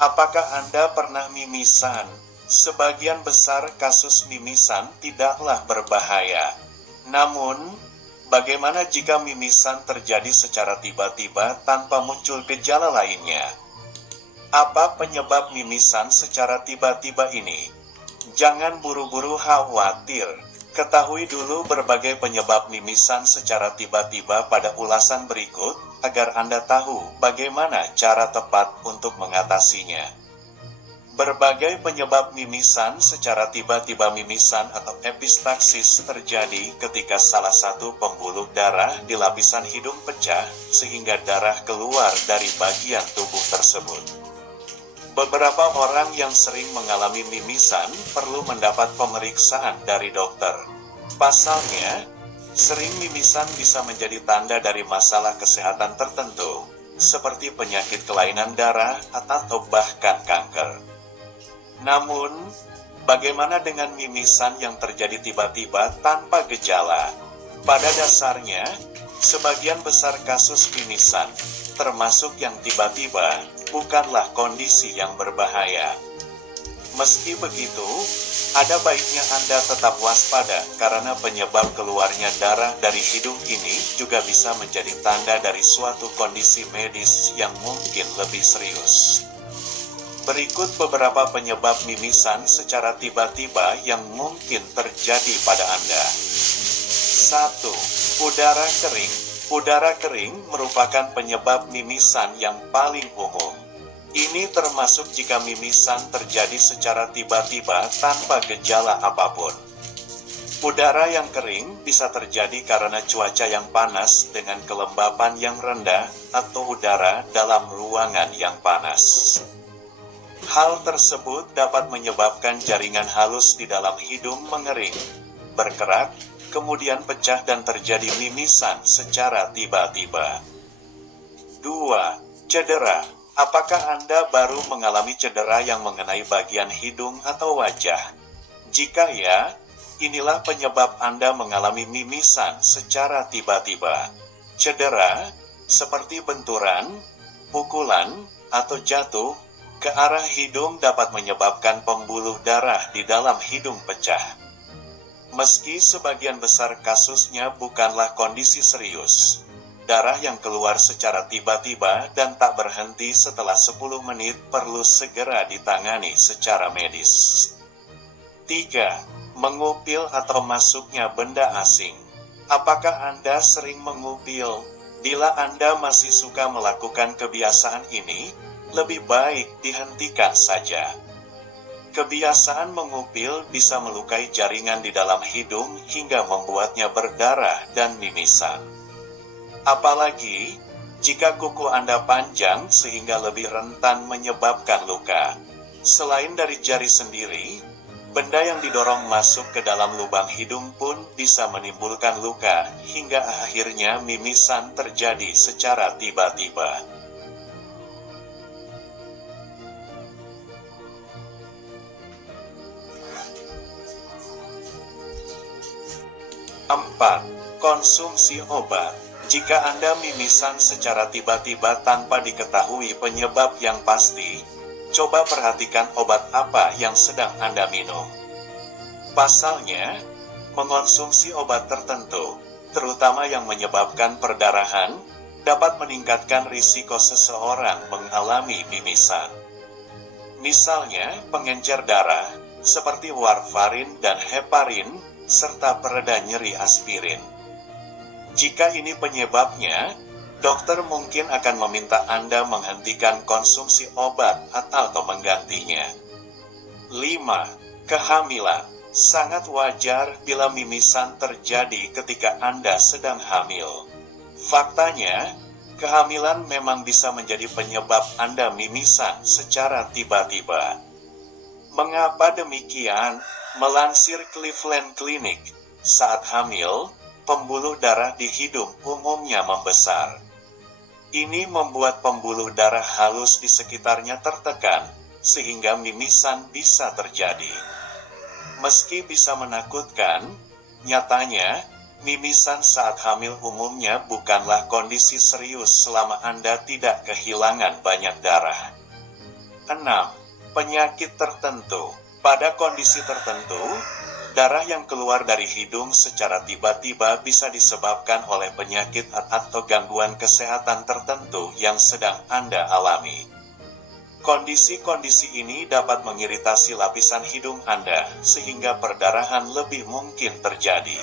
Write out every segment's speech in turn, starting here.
Apakah Anda pernah mimisan? Sebagian besar kasus mimisan tidaklah berbahaya. Namun, bagaimana jika mimisan terjadi secara tiba-tiba tanpa muncul gejala lainnya? Apa penyebab mimisan secara tiba-tiba ini? Jangan buru-buru khawatir. Ketahui dulu berbagai penyebab mimisan secara tiba-tiba pada ulasan berikut, agar Anda tahu bagaimana cara tepat untuk mengatasinya. Berbagai penyebab mimisan secara tiba-tiba mimisan atau epistaksis terjadi ketika salah satu pembuluh darah di lapisan hidung pecah, sehingga darah keluar dari bagian tubuh tersebut. Beberapa orang yang sering mengalami mimisan perlu mendapat pemeriksaan dari dokter. Pasalnya, sering mimisan bisa menjadi tanda dari masalah kesehatan tertentu, seperti penyakit kelainan darah atau bahkan kanker. Namun, bagaimana dengan mimisan yang terjadi tiba-tiba tanpa gejala? Pada dasarnya, sebagian besar kasus mimisan, termasuk yang tiba-tiba, bukanlah kondisi yang berbahaya. Meski begitu, ada baiknya Anda tetap waspada karena penyebab keluarnya darah dari hidung ini juga bisa menjadi tanda dari suatu kondisi medis yang mungkin lebih serius. Berikut beberapa penyebab mimisan secara tiba-tiba yang mungkin terjadi pada Anda. 1. Udara kering. Udara kering merupakan penyebab mimisan yang paling umum. Ini termasuk jika mimisan terjadi secara tiba-tiba tanpa gejala apapun. Udara yang kering bisa terjadi karena cuaca yang panas dengan kelembapan yang rendah atau udara dalam ruangan yang panas. Hal tersebut dapat menyebabkan jaringan halus di dalam hidung mengering, berkerak, kemudian pecah dan terjadi mimisan secara tiba-tiba. 2. Cedera. Apakah Anda baru mengalami cedera yang mengenai bagian hidung atau wajah? Jika ya, inilah penyebab Anda mengalami mimisan secara tiba-tiba. Cedera, seperti benturan, pukulan, atau jatuh, ke arah hidung dapat menyebabkan pembuluh darah di dalam hidung pecah. Meski sebagian besar kasusnya bukanlah kondisi serius, darah yang keluar secara tiba-tiba dan tak berhenti setelah 10 menit perlu segera ditangani secara medis. 3. Mengupil atau masuknya benda asing. Apakah Anda sering mengupil? Bila Anda masih suka melakukan kebiasaan ini, lebih baik dihentikan saja. Kebiasaan mengupil bisa melukai jaringan di dalam hidung hingga membuatnya berdarah dan mimisan. Apalagi, jika kuku Anda panjang sehingga lebih rentan menyebabkan luka. Selain dari jari sendiri, benda yang didorong masuk ke dalam lubang hidung pun bisa menimbulkan luka, hingga akhirnya mimisan terjadi secara tiba-tiba. 4. Konsumsi obat. Jika Anda mimisan secara tiba-tiba tanpa diketahui penyebab yang pasti, coba perhatikan obat apa yang sedang Anda minum. Pasalnya, mengonsumsi obat tertentu, terutama yang menyebabkan perdarahan, dapat meningkatkan risiko seseorang mengalami mimisan. Misalnya, pengencer darah, seperti warfarin dan heparin, serta pereda nyeri aspirin. Jika ini penyebabnya, dokter mungkin akan meminta Anda menghentikan konsumsi obat atau menggantinya. 5. Kehamilan. Sangat wajar bila mimisan terjadi ketika Anda sedang hamil. Faktanya, kehamilan memang bisa menjadi penyebab Anda mimisan secara tiba-tiba. Mengapa demikian? Melansir Cleveland Clinic, saat hamil, pembuluh darah di hidung umumnya membesar. Ini membuat pembuluh darah halus di sekitarnya tertekan, sehingga mimisan bisa terjadi. Meski bisa menakutkan, nyatanya, mimisan saat hamil umumnya bukanlah kondisi serius selama Anda tidak kehilangan banyak darah. 6. Penyakit tertentu. Pada kondisi tertentu, darah yang keluar dari hidung secara tiba-tiba bisa disebabkan oleh penyakit atau gangguan kesehatan tertentu yang sedang Anda alami. Kondisi-kondisi ini dapat mengiritasi lapisan hidung Anda, sehingga perdarahan lebih mungkin terjadi.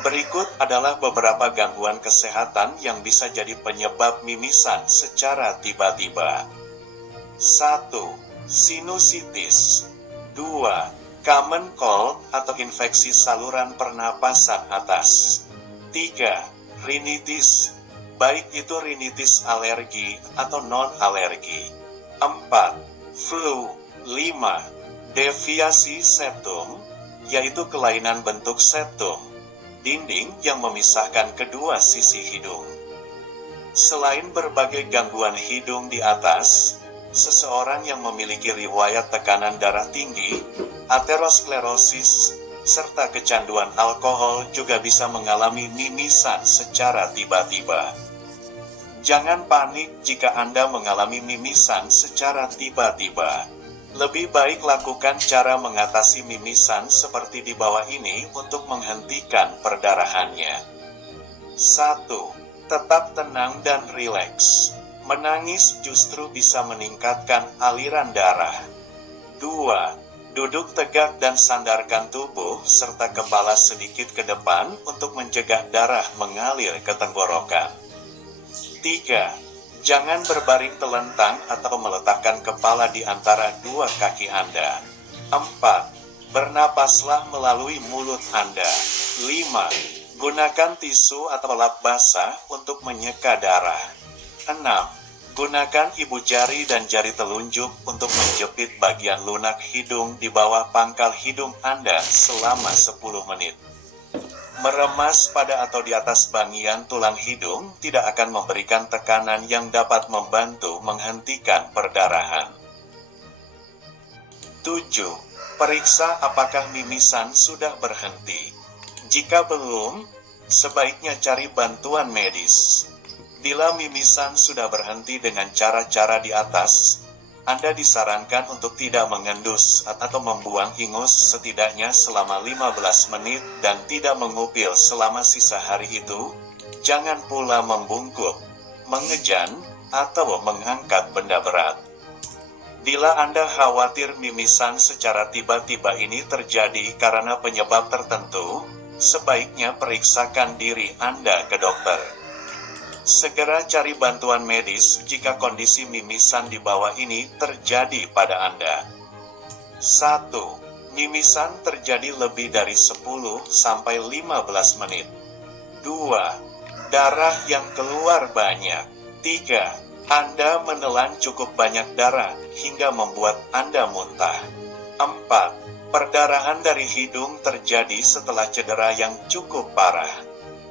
Berikut adalah beberapa gangguan kesehatan yang bisa jadi penyebab mimisan secara tiba-tiba. 1. Sinusitis. 2. Common cold atau infeksi saluran pernapasan atas. 3. Rinitis, baik itu rinitis alergi atau non-alergi. 4. Flu. 5. Deviasi septum, yaitu kelainan bentuk septum, dinding yang memisahkan kedua sisi hidung. Selain berbagai gangguan hidung di atas, seseorang yang memiliki riwayat tekanan darah tinggi, aterosklerosis, serta kecanduan alkohol juga bisa mengalami mimisan secara tiba-tiba. Jangan panik jika Anda mengalami mimisan secara tiba-tiba. Lebih baik lakukan cara mengatasi mimisan seperti di bawah ini untuk menghentikan perdarahannya. 1. Tetap tenang dan rileks. Menangis justru bisa meningkatkan aliran darah. 2. Duduk tegak dan sandarkan tubuh serta kepala sedikit ke depan untuk mencegah darah mengalir ke tenggorokan. 3. Jangan berbaring telentang atau meletakkan kepala di antara dua kaki Anda. 4. Bernapaslah melalui mulut Anda. 5. Gunakan tisu atau lap basah untuk menyeka darah. 6. Gunakan ibu jari dan jari telunjuk untuk menjepit bagian lunak hidung di bawah pangkal hidung Anda selama 10 menit. Meremas pada atau di atas bangian tulang hidung tidak akan memberikan tekanan yang dapat membantu menghentikan perdarahan. 7. Periksa apakah mimisan sudah berhenti. Jika belum, sebaiknya cari bantuan medis. Bila mimisan sudah berhenti dengan cara-cara di atas, Anda disarankan untuk tidak mengendus atau membuang ingus setidaknya selama 15 menit dan tidak mengupil selama sisa hari itu. Jangan pula membungkuk, mengejan, atau mengangkat benda berat. Bila Anda khawatir mimisan secara tiba-tiba ini terjadi karena penyebab tertentu, sebaiknya periksakan diri Anda ke dokter. Segera cari bantuan medis jika kondisi mimisan di bawah ini terjadi pada Anda. 1. Mimisan terjadi lebih dari 10-15 menit. 2. Darah yang keluar banyak. 3. Anda menelan cukup banyak darah hingga membuat Anda muntah. 4. Perdarahan dari hidung terjadi setelah cedera yang cukup parah.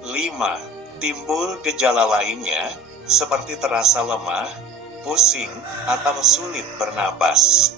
5. Timbul gejala lainnya, seperti terasa lemah, pusing, atau sulit bernapas.